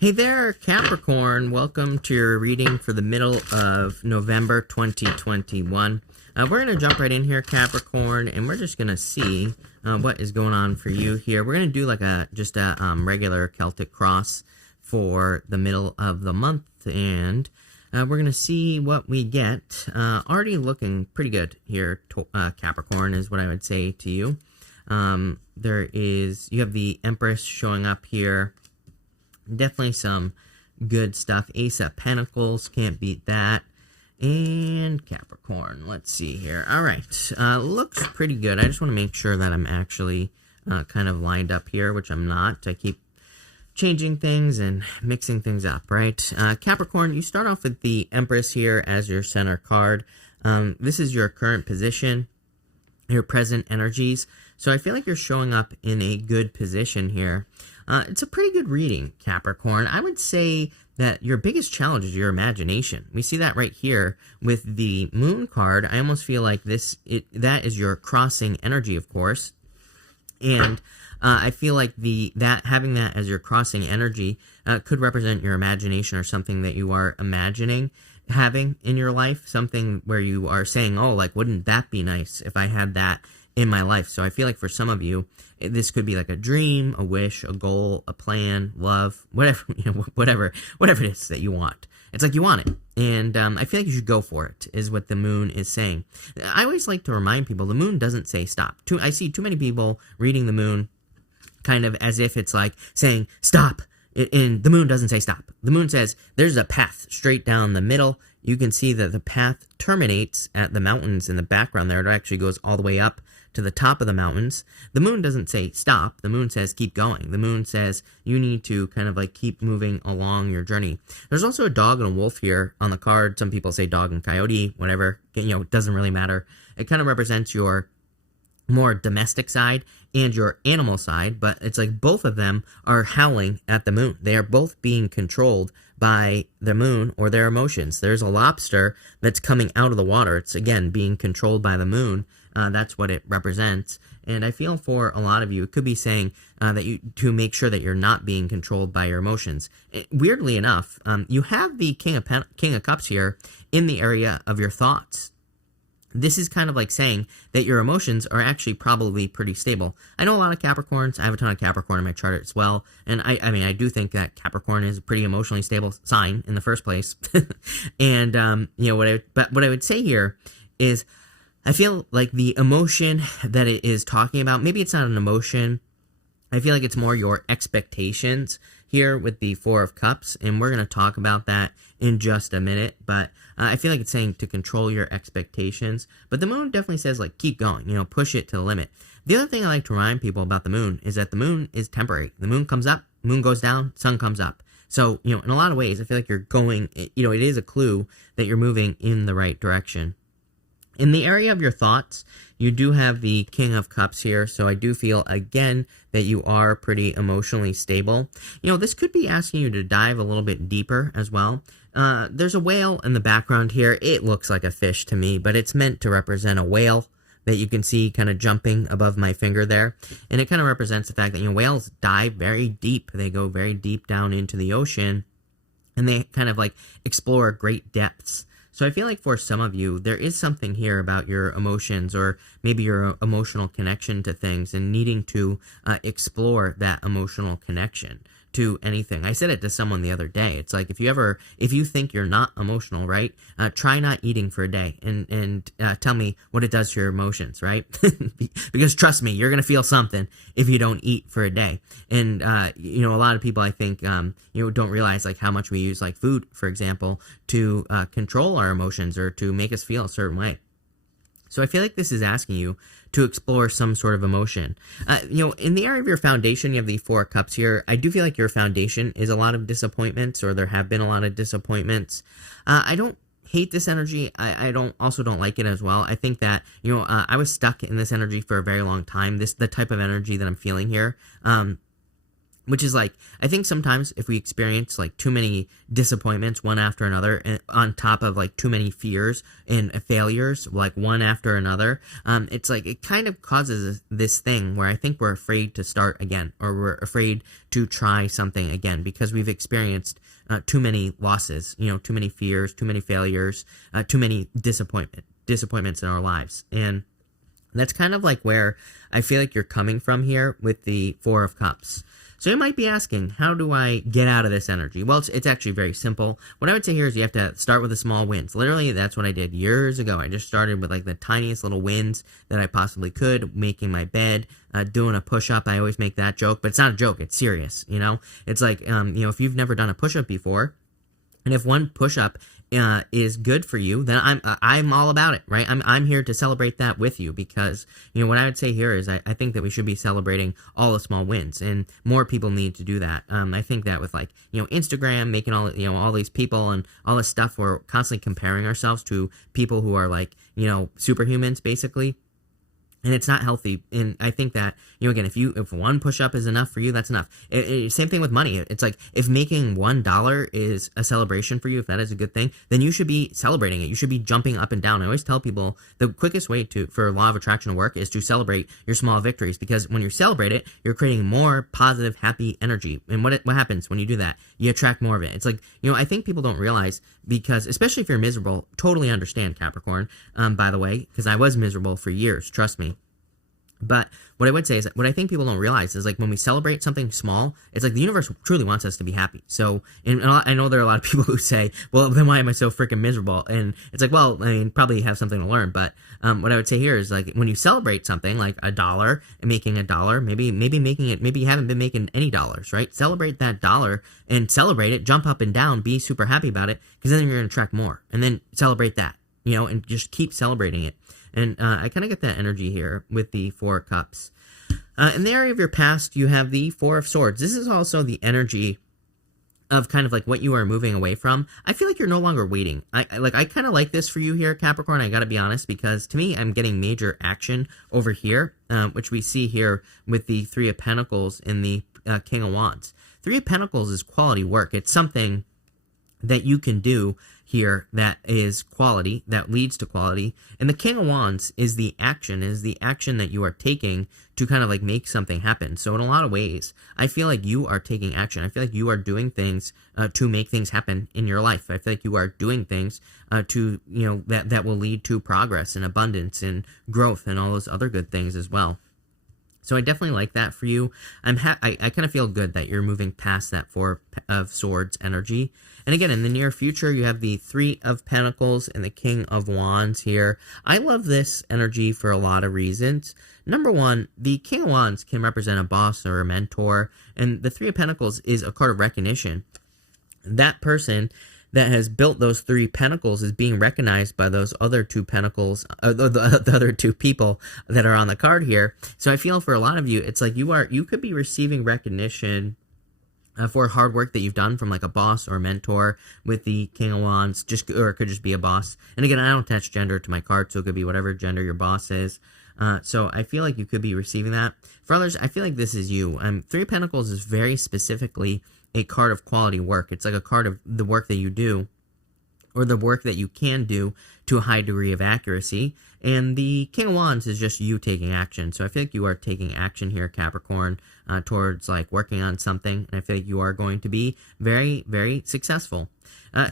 Hey there, Capricorn. Welcome to your reading for the middle of November 2021. We're going to jump right in here, Capricorn, and we're just going to see what is going on for you here. We're going to do like a regular Celtic cross for the middle of the month, and we're going to see what we get. Already looking pretty good here, Capricorn, is what I would say to you. You have the Empress showing up here. Definitely some good stuff. Ace of Pentacles, can't beat that. And Capricorn, let's see here. All right, looks pretty good. I just want to make sure that I'm actually kind of lined up here, which I'm not. I keep changing things and mixing things up, right? Capricorn, you start off with the Empress here as your center card. This is your current position, your present energies. So I feel like you're showing up in a good position here. It's a pretty good reading, Capricorn. I would say that your biggest challenge is your imagination. We see that right here with the Moon card. I almost feel like that is your crossing energy, of course. And I feel like having that as your crossing energy could represent your imagination or something that you are imagining having in your life. Something where you are saying, oh, like, wouldn't that be nice if I had that in my life? So I feel like for some of you, this could be like a dream, a wish, a goal, a plan, love, whatever, whatever it is that you want. It's like you want it, and I feel like you should go for it, is what the Moon is saying. I always like to remind people the Moon doesn't say stop. I see too many people reading the Moon kind of as if it's like saying stop, and the Moon doesn't say stop. The Moon says there's a path straight down the middle. You can see that the path terminates at the mountains in the background there. It actually goes all the way up to the top of the mountains. The Moon doesn't say stop. The Moon says keep going. The Moon says you need to kind of like keep moving along your journey. There's also a dog and a wolf here on the card. Some people say dog and coyote, whatever. It doesn't really matter. It kind of represents your more domestic side and your animal side, but it's like both of them are howling at the Moon. They are both being controlled by the Moon or their emotions. There's a lobster that's coming out of the water. It's, again, being controlled by the Moon. That's what it represents. And I feel for a lot of you, it could be saying to make sure that you're not being controlled by your emotions. Weirdly enough, you have the King of Cups here in the area of your thoughts. This is kind of like saying that your emotions are actually probably pretty stable. I know a lot of Capricorns. I have a ton of Capricorn in my chart as well. And I do think that Capricorn is a pretty emotionally stable sign in the first place. And, what I would say here is I feel like the emotion that it is talking about, maybe it's not an emotion. I feel like it's more your expectations here with the Four of Cups, and we're going to talk about that in just a minute, but I feel like it's saying to control your expectations, but the Moon definitely says, like, keep going, push it to the limit. The other thing I like to remind people about the Moon is that the Moon is temporary. The Moon comes up, Moon goes down, Sun comes up. So, in a lot of ways, I feel like you're going, it is a clue that you're moving in the right direction. In the area of your thoughts, you do have the King of Cups here, so I do feel, again, that you are pretty emotionally stable. This could be asking you to dive a little bit deeper as well. There's a whale in the background here. It looks like a fish to me, but it's meant to represent a whale that you can see kind of jumping above my finger there. And it kind of represents the fact that, whales dive very deep. They go very deep down into the ocean, and they kind of like explore great depths. So I feel like for some of you, there is something here about your emotions or maybe your emotional connection to things and needing to explore that emotional connection to anything. I said it to someone the other day. It's like if you think you're not emotional, right? Try not eating for a day and tell me what it does to your emotions, right? Because trust me, you're gonna feel something if you don't eat for a day. And a lot of people I think don't realize like how much we use like food, for example, to control our emotions or to make us feel a certain way. So I feel like this is asking you to explore some sort of emotion. In the area of your foundation, you have the Four of Cups here. I do feel like your foundation is a lot of disappointments, or there have been a lot of disappointments. I don't hate this energy. I don't like it as well. I think that, I was stuck in this energy for a very long time. The type of energy that I'm feeling here. which is like, I think sometimes if we experience like too many disappointments one after another, and on top of like too many fears and failures like one after another, it's like it kind of causes this thing where I think we're afraid to start again, or we're afraid to try something again, because we've experienced too many losses, too many fears, too many failures, too many disappointments in our lives. And that's kind of like where I feel like you're coming from here with the Four of Cups. So you might be asking, how do I get out of this energy? Well, it's actually very simple. What I would say here is you have to start with the small wins. Literally, that's what I did years ago. I just started with like the tiniest little wins that I possibly could, making my bed, doing a push-up. I always make that joke, but it's not a joke. It's serious, It's like, if you've never done a push-up before, and if one push-up is good for you, then I'm all about it, right? I'm here to celebrate that with you, because what I would say here is I think that we should be celebrating all the small wins, and more people need to do that. I think that with like Instagram making all these people and all this stuff, we're constantly comparing ourselves to people who are like superhumans basically. And it's not healthy. And I think that, again, if one push-up is enough for you, that's enough. Same thing with money. It's like, if making $1 is a celebration for you, if that is a good thing, then you should be celebrating it. You should be jumping up and down. I always tell people the quickest way for law of attraction to work is to celebrate your small victories, because when you celebrate it, you're creating more positive, happy energy. And what happens when you do that? You attract more of it. It's like, I think people don't realize, because especially if you're miserable, totally understand, Capricorn, by the way, because I was miserable for years, trust me. But what I would say is that what I think people don't realize is, like, when we celebrate something small, it's like the universe truly wants us to be happy. So, and I know there are a lot of people who say, well, then why am I so freaking miserable? And it's like, well, I mean, probably have something to learn. But what I would say here is, like, when you celebrate something like $1 and making $1, maybe making it, maybe you haven't been making any dollars, right? Celebrate that dollar and celebrate it, jump up and down, be super happy about it, because then you're going to attract more. And then celebrate that, and just keep celebrating it. And I kind of get that energy here with the Four of Cups. In the area of your past, you have the Four of Swords. This is also the energy of kind of like what you are moving away from. I feel like you're no longer waiting. I kind of like this for you here, Capricorn. I got to be honest, because to me, I'm getting major action over here, which we see here with the Three of Pentacles and the King of Wands. Three of Pentacles is quality work. It's something that you can do here that is quality, that leads to quality. And the King of Wands is the action that you are taking to kind of like make something happen. So in a lot of ways, I feel like you are taking action. I feel like you are doing things to make things happen in your life. I feel like you are doing things to, that will lead to progress and abundance and growth and all those other good things as well. So I definitely like that for you. I kind of feel good that you're moving past that Four of Swords energy. And again, in the near future, you have the Three of Pentacles and the King of Wands here. I love this energy for a lot of reasons. Number one, the King of Wands can represent a boss or a mentor, and the Three of Pentacles is a card of recognition. That person that has built those three pentacles is being recognized by those other two pentacles, the other two people that are on the card here. So I feel for a lot of you, it's like you could be receiving recognition for hard work that you've done from like a boss or a mentor with the King of Wands, or it could just be a boss. And again, I don't attach gender to my card, so it could be whatever gender your boss is. So I feel like you could be receiving that. For others, I feel like this is you. Three of Pentacles is very specifically a card of quality work. It's like a card of the work that you do, or the work that you can do to a high degree of accuracy. And the King of Wands is just you taking action. So I feel like you are taking action here, Capricorn, towards like working on something. And I feel like you are going to be very, very successful.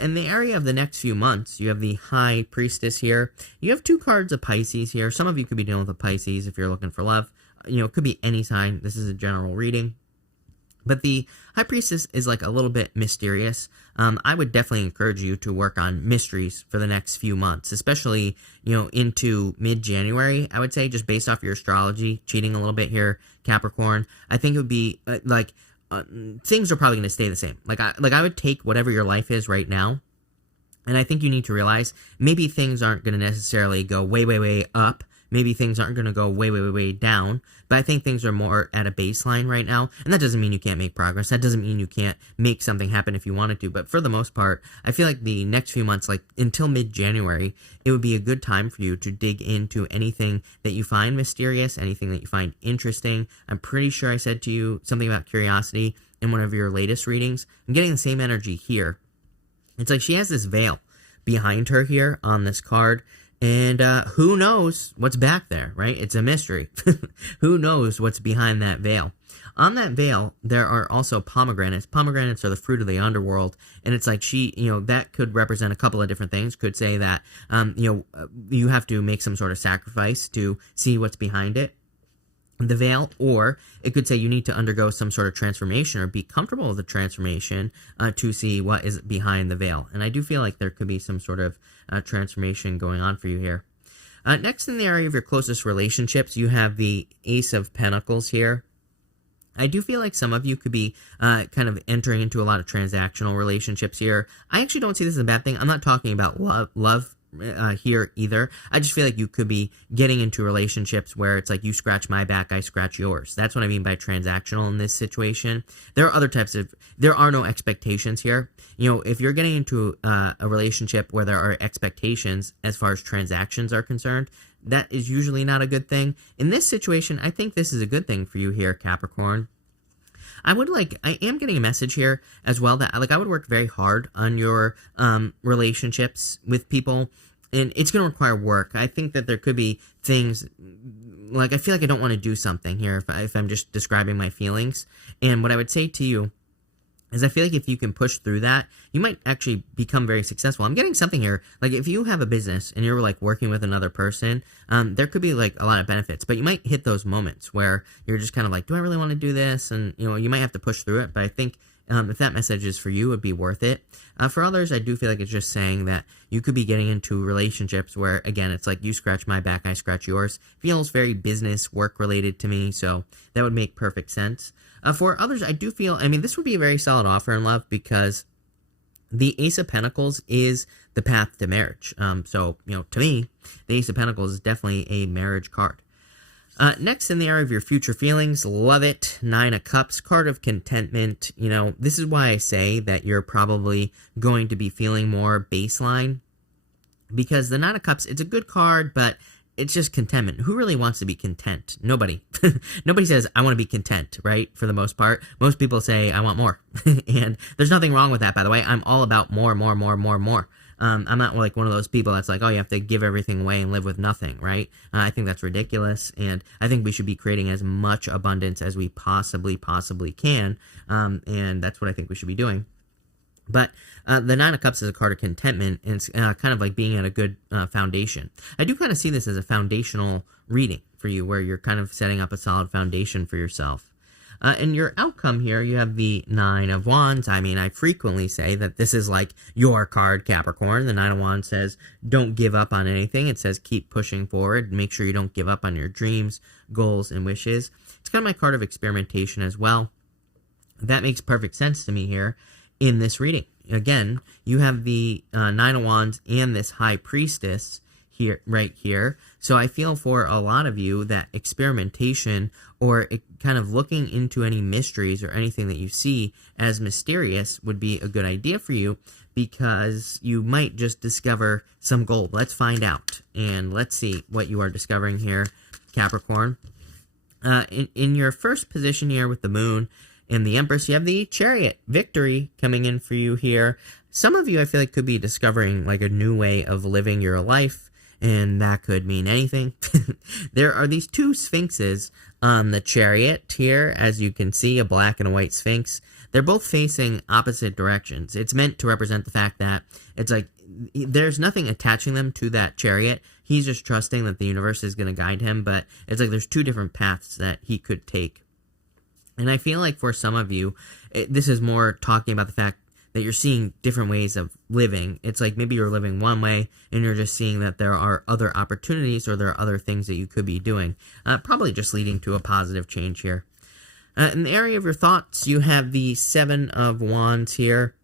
In the area of the next few months, you have the High Priestess here. You have two cards of Pisces here. Some of you could be dealing with a Pisces if you're looking for love. It could be any sign. This is a general reading. But the High Priestess is like a little bit mysterious. I would definitely encourage you to work on mysteries for the next few months, especially, into mid-January, I would say, just based off your astrology, cheating a little bit here, Capricorn. I think it would be things are probably going to stay the same. I would take whatever your life is right now, and I think you need to realize maybe things aren't going to necessarily go way, way, way up, maybe things aren't going to go way, way, way, way down, but I think things are more at a baseline right now, and that doesn't mean you can't make progress. That doesn't mean you can't make something happen if you wanted to, but for the most part, I feel like the next few months, like until mid-January, it would be a good time for you to dig into anything that you find mysterious, anything that you find interesting. I'm pretty sure I said to you something about curiosity in one of your latest readings. I'm getting the same energy here. It's like she has this veil behind her here on this card, and who knows what's back there, right? It's a mystery. Who knows what's behind that veil? On that veil, there are also pomegranates. Pomegranates are the fruit of the underworld, and it's like she, that could represent a couple of different things. Could say that, you have to make some sort of sacrifice to see what's behind it, the veil, or it could say you need to undergo some sort of transformation or be comfortable with the transformation to see what is behind the veil. And I do feel like there could be some sort of transformation going on for you here. Next, in the area of your closest relationships, you have the Ace of Pentacles here. I do feel like some of you could be kind of entering into a lot of transactional relationships here. I actually don't see this as a bad thing. I'm not talking about love here either. I just feel like you could be getting into relationships where it's like you scratch my back, I scratch yours. That's what I mean by transactional in this situation. There are other types of, there are no expectations here. If you're getting into a relationship where there are expectations as far as transactions are concerned, that is usually not a good thing. In this situation, I think this is a good thing for you here, Capricorn. I am getting a message here as well that I would work very hard on your relationships with people, and it's going to require work. I think that there could be things like, I feel like I don't want to do something here if I'm just describing my feelings. And what I would say to you is I feel like if you can push through that, you might actually become very successful. I'm getting something here. Like if you have a business and you're like working with another person, there could be like a lot of benefits, but you might hit those moments where you're just kind of like, do I really want to do this? And, you might have to push through it. But I think if that message is for you, it would be worth it. For others, I do feel like it's just saying that you could be getting into relationships where, again, it's like you scratch my back, I scratch yours. Feels very business, work related to me. So that would make perfect sense. For others, I do feel, this would be a very solid offer in love because the Ace of Pentacles is the path to marriage. So, to me, the Ace of Pentacles is definitely a marriage card. Next, in the area of your future feelings, love it. 9 of Cups, card of contentment. This is why I say that you're probably going to be feeling more baseline, because the 9 of Cups, it's a good card, but it's just contentment. Who really wants to be content? Nobody. Nobody says, I want to be content, right? For the most part. Most people say, I want more. And there's nothing wrong with that, by the way. I'm all about more. I'm not like one of those people that's like, oh, you have to give everything away and live with nothing, right? I think that's ridiculous, and I think we should be creating as much abundance as we possibly can, and that's what I think we should be doing. But the 9 of Cups is a card of contentment, and it's kind of like being at a good foundation. I do kind of see this as a foundational reading for you, where you're kind of setting up a solid foundation for yourself. And your outcome here, you have the 9 of Wands. I frequently say that this is like your card, Capricorn. The 9 of Wands says, don't give up on anything. It says, keep pushing forward. Make sure you don't give up on your dreams, goals, and wishes. It's kind of my card of experimentation as well. That makes perfect sense to me here in this reading. Again, you have the 9 of Wands and this High Priestess here, right here. So I feel for a lot of you that experimentation or kind of looking into any mysteries or anything that you see as mysterious would be a good idea for you, because you might just discover some gold. Let's find out, and let's see what you are discovering here, Capricorn. In your first position here with the Moon and the Empress, you have the Chariot, victory coming in for you here. Some of you, I feel like, could be discovering like a new way of living your life, and that could mean anything. There are these 2 sphinxes on the Chariot here, as you can see, a black and a white sphinx. They're both facing opposite directions. It's meant to represent the fact that it's like there's nothing attaching them to that Chariot. He's just trusting that the universe is going to guide him, but it's like there's 2 different paths that he could take. And I feel like for some of you, this is more talking about the fact that you're seeing different ways of living. It's like maybe you're living one way and you're just seeing that there are other opportunities or there are other things that you could be doing, probably just leading to a positive change here. In the area of your thoughts, you have the 7 of Wands here.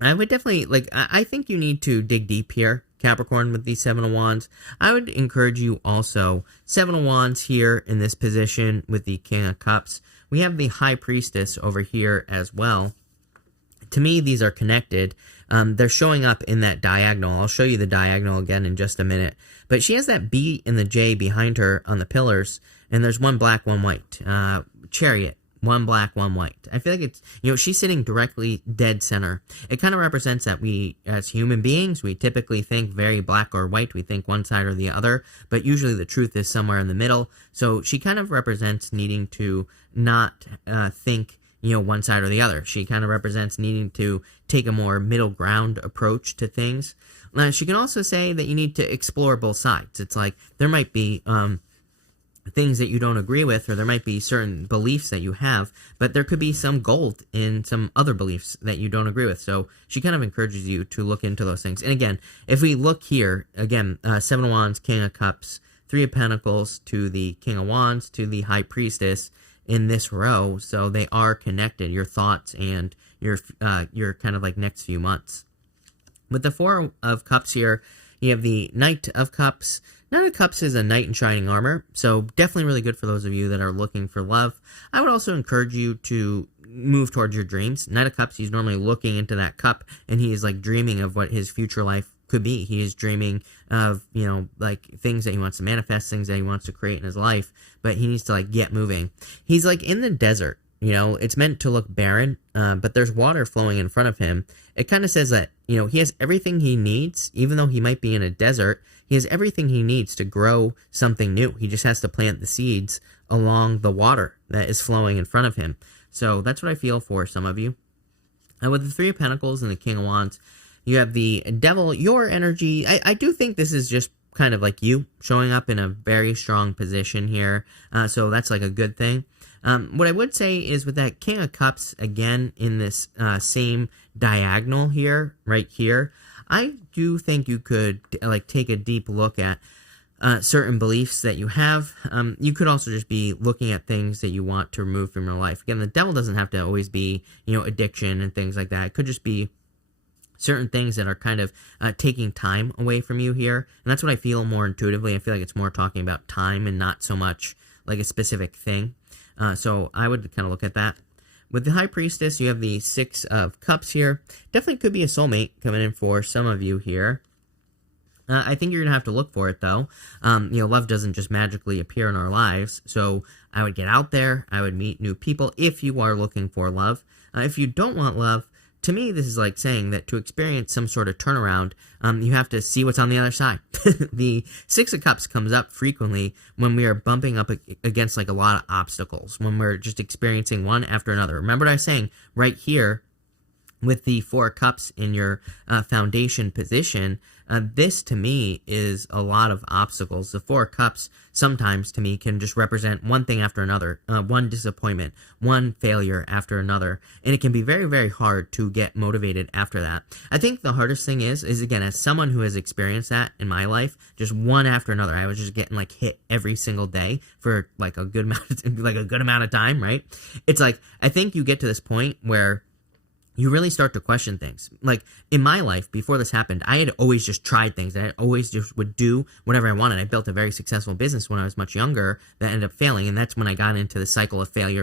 I would definitely, I think you need to dig deep here Capricorn with the Seven of Wands. I would encourage you also, Seven of Wands here in this position with the King of Cups. We have the High Priestess over here as well. To me, these are connected. They're showing up in that diagonal. I'll show you the diagonal again in just a minute. But she has that B and the J behind her on the pillars, and there's one black, one white. Chariot. One black, one white. I feel like it's, she's sitting directly dead center. It kind of represents that we, as human beings, we typically think very black or white. We think one side or the other, but usually the truth is somewhere in the middle. So she kind of represents needing to not think, one side or the other. She kind of represents needing to take a more middle ground approach to things. She can also say that you need to explore both sides. It's like there might be things that you don't agree with, or there might be certain beliefs that you have, but there could be some gold in some other beliefs that you don't agree with. So she kind of encourages you to look into those things. And again, if we look here, again, Seven of Wands, King of Cups, Three of Pentacles to the King of Wands to the High Priestess in this row, so they are connected, your thoughts and your kind of like next few months. With the Four of Cups here, you have the Knight of Cups. Knight of Cups is a knight in shining armor, so definitely really good for those of you that are looking for love. I would also encourage you to move towards your dreams. Knight of Cups, he's normally looking into that cup, and he is like dreaming of what his future life could be. He is dreaming of, like things that he wants to manifest, things that he wants to create in his life, but he needs to like get moving. He's like in the desert. It's meant to look barren, but there's water flowing in front of him. It kind of says that, he has everything he needs, even though he might be in a desert. He has everything he needs to grow something new. He just has to plant the seeds along the water that is flowing in front of him. So that's what I feel for some of you. With the Three of Pentacles and the King of Wands, you have the Devil. Your energy, I do think this is just kind of like you showing up in a very strong position here. So that's like a good thing. What I would say is with that King of Cups, again, in this same diagonal here, right here, I do think you could like take a deep look at certain beliefs that you have. You could also just be looking at things that you want to remove from your life. Again, the devil doesn't have to always be, addiction and things like that. It could just be certain things that are kind of taking time away from you here. And that's what I feel more intuitively. I feel like it's more talking about time and not so much like a specific thing. So I would kind of look at that. With the High Priestess, you have the Six of Cups here. Definitely could be a soulmate coming in for some of you here. I think you're going to have to look for it, though. Love doesn't just magically appear in our lives. So I would get out there. I would meet new people if you are looking for love. If you don't want love, to me, this is like saying that to experience some sort of turnaround, you have to see what's on the other side. The Six of Cups comes up frequently when we are bumping up against like a lot of obstacles, when we're just experiencing one after another. Remember what I was saying right here with the Four of Cups in your foundation position. This to me is a lot of obstacles. The Four of Cups sometimes to me can just represent one thing after another, one disappointment, one failure after another, and it can be very, very hard to get motivated after that. I think the hardest thing is again, as someone who has experienced that in my life, just one after another, I was just getting like hit every single day for like a good amount of time, right? It's like I think you get to this point where you really start to question things. Like in my life, before this happened, I had always just tried things. I always just would do whatever I wanted. I built a very successful business when I was much younger that ended up failing. And that's when I got into the cycle of failure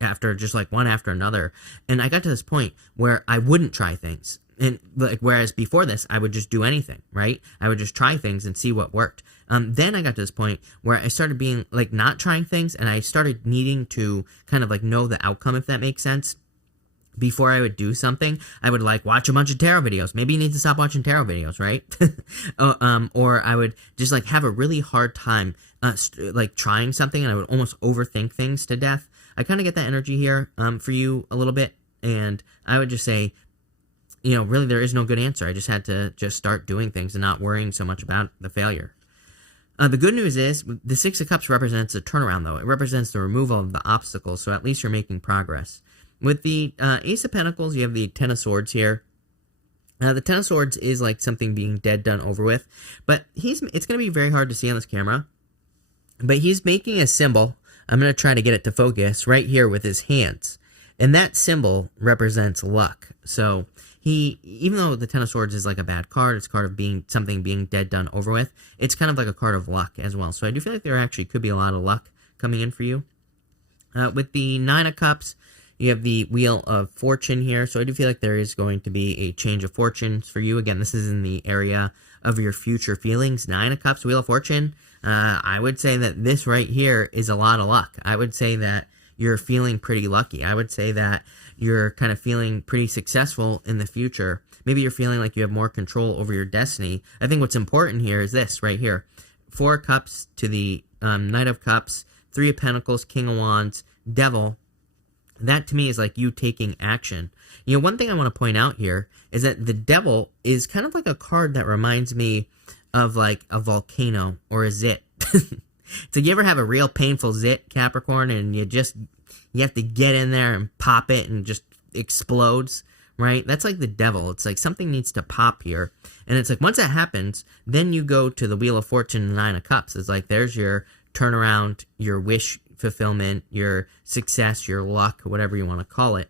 after just like one after another. And I got to this point where I wouldn't try things. And like, whereas before this, I would just do anything, right? I would just try things and see what worked. Then I got to this point where I started being like not trying things, and I started needing to kind of like know the outcome, if that makes sense. Before I would do something, I would like watch a bunch of tarot videos. Maybe you need to stop watching tarot videos, right? Or I would just like have a really hard time like trying something, and I would almost overthink things to death. I kind of get that energy here for you a little bit, and I would just say, really there is no good answer. I just had to just start doing things and not worrying so much about the failure. The good news is the Six of Cups represents a turnaround, though. It represents the removal of the obstacles, so at least you're making progress. With the Ace of Pentacles, you have the Ten of Swords here. The Ten of Swords is like something being dead, done, over with, but it's going to be very hard to see on this camera, but he's making a symbol. I'm going to try to get it to focus right here with his hands, and that symbol represents luck. So even though the Ten of Swords is like a bad card, it's a card of something being dead, done, over with, it's kind of like a card of luck as well. So I do feel like there actually could be a lot of luck coming in for you. With the Nine of Cups, you have the Wheel of Fortune here. So I do feel like there is going to be a change of fortunes for you. Again, this is in the area of your future feelings. Nine of Cups, Wheel of Fortune. I would say that this right here is a lot of luck. I would say that you're feeling pretty lucky. I would say that you're kind of feeling pretty successful in the future. Maybe you're feeling like you have more control over your destiny. I think what's important here is this right here. Four of Cups to the Knight of Cups, Three of Pentacles, King of Wands, Devil. That to me is like you taking action. You know, one thing I want to point out here is that the Devil is kind of like a card that reminds me of like a volcano or a zit. So you ever have a real painful zit, Capricorn, and you have to get in there and pop it and just explodes, right? That's like the Devil. It's like something needs to pop here. And it's like once that happens, then you go to the Wheel of Fortune and Nine of Cups. It's like there's your turnaround, your wish fulfillment, your success, your luck, whatever you want to call it.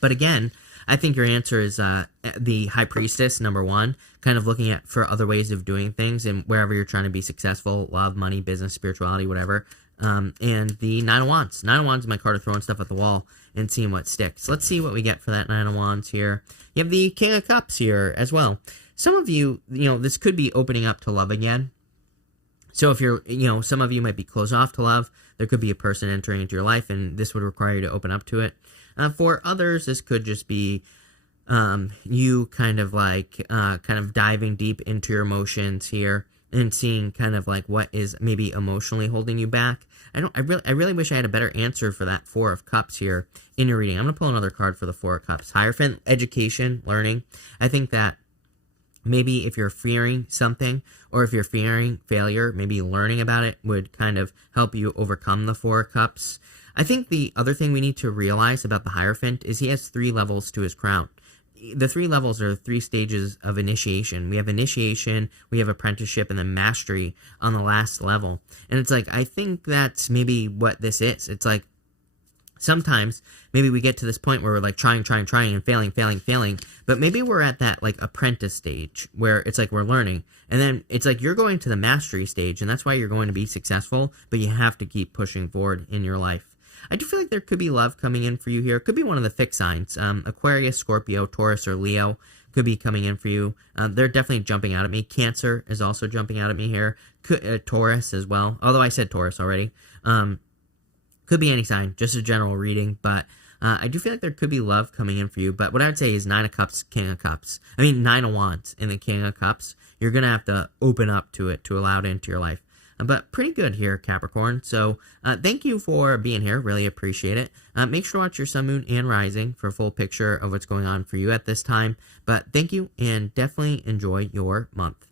But again, I think your answer is the High Priestess, number one, kind of looking at for other ways of doing things and wherever you're trying to be successful, love, money, business, spirituality, whatever. And the Nine of Wands. Nine of Wands is my card of throwing stuff at the wall and seeing what sticks. Let's see what we get for that Nine of Wands here. You have the King of Cups here as well. Some of you, this could be opening up to love again. So if you're, some of you might be closed off to love. There could be a person entering into your life, and this would require you to open up to it. For others, this could just be you kind of diving deep into your emotions here and seeing kind of like what is maybe emotionally holding you back. I really wish I had a better answer for that Four of Cups here in your reading. I'm going to pull another card for the Four of Cups. Hierophant, education, learning. I think that maybe if you're fearing something or if you're fearing failure, maybe learning about it would kind of help you overcome the Four of Cups. I think the other thing we need to realize about the Hierophant is he has 3 levels to his crown. The 3 levels are 3 stages of initiation. We have initiation, we have apprenticeship, and then mastery on the last level. And it's like, I think that's maybe what this is. It's like, sometimes maybe we get to this point where we're like trying and failing, but maybe we're at that like apprentice stage where it's like we're learning, and then it's like you're going to the mastery stage, and that's why you're going to be successful, but you have to keep pushing forward in your life. I do feel like there could be love coming in for you here. It could be one of the fixed signs. Aquarius, Scorpio, Taurus, or Leo could be coming in for you. They're definitely jumping out at me. Cancer is also jumping out at me here. Taurus as well, although I said Taurus already. Could be any sign, just a general reading, but I do feel like there could be love coming in for you. But what I would say is Nine of Cups, King of Cups. I mean, Nine of Wands and the King of Cups. You're going to have to open up to it to allow it into your life. But pretty good here, Capricorn. So thank you for being here. Really appreciate it. Make sure to watch your sun, moon, and rising for a full picture of what's going on for you at this time. But thank you, and definitely enjoy your month.